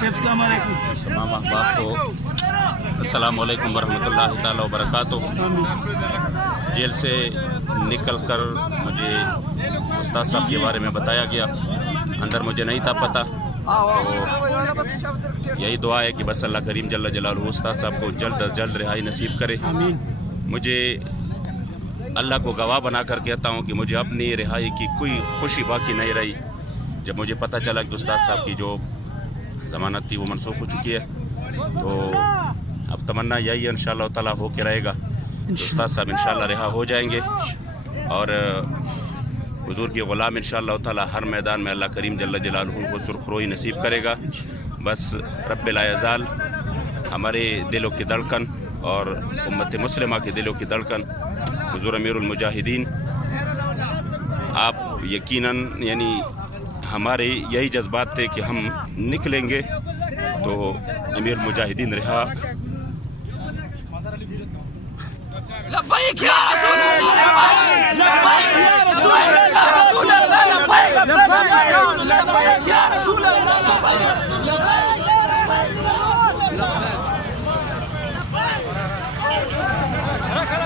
अस्सलाम वालेकुम। तमाम अहबाब को अस्सलाम वालेकुम वरहमतुल्लाहि ताला वबरकातुहू। जेल से निकल कर मुझे उस्ताद साहब के बारे में बताया गया, अंदर मुझे नहीं था पता, तो यही दुआ है कि बस अल्लाह करीम जल्ल जलालहू उस्ताद साहब को जल्द अज जल्द रिहाई नसीब करे। मुझे अल्लाह को गवाह बना कर कहता हूँ कि मुझे अपनी रिहाई की कोई खुशी बाकी नहीं रही जब मुझे पता चला कि उस्ताद साहब की जो ज़मानत थी वो मनसूख हो चुकी है। तो अब तमन्ना यही है इंशाअल्लाह ताला हो के रहेगा, उस्ताद साहब इंशाअल्लाह रिहा हो जाएंगे और हुजूर की ग़ुलाम इंशाअल्लाह ताला हर मैदान में अल्लाह करीम जल्ल जलालहू को सुरखरोई नसीब करेगा। बस रब्बिल आज़ाल हमारे दिलों की धड़कन और उम्मत मुस्लिमा के दिलों की धड़कन हुजूर अमीरुल मुजाहिदीन, आप यकीनन यानी हमारे यही जज्बात थे कि हम निकलेंगे तो अमीरुल मुजाहिदीन रिहा।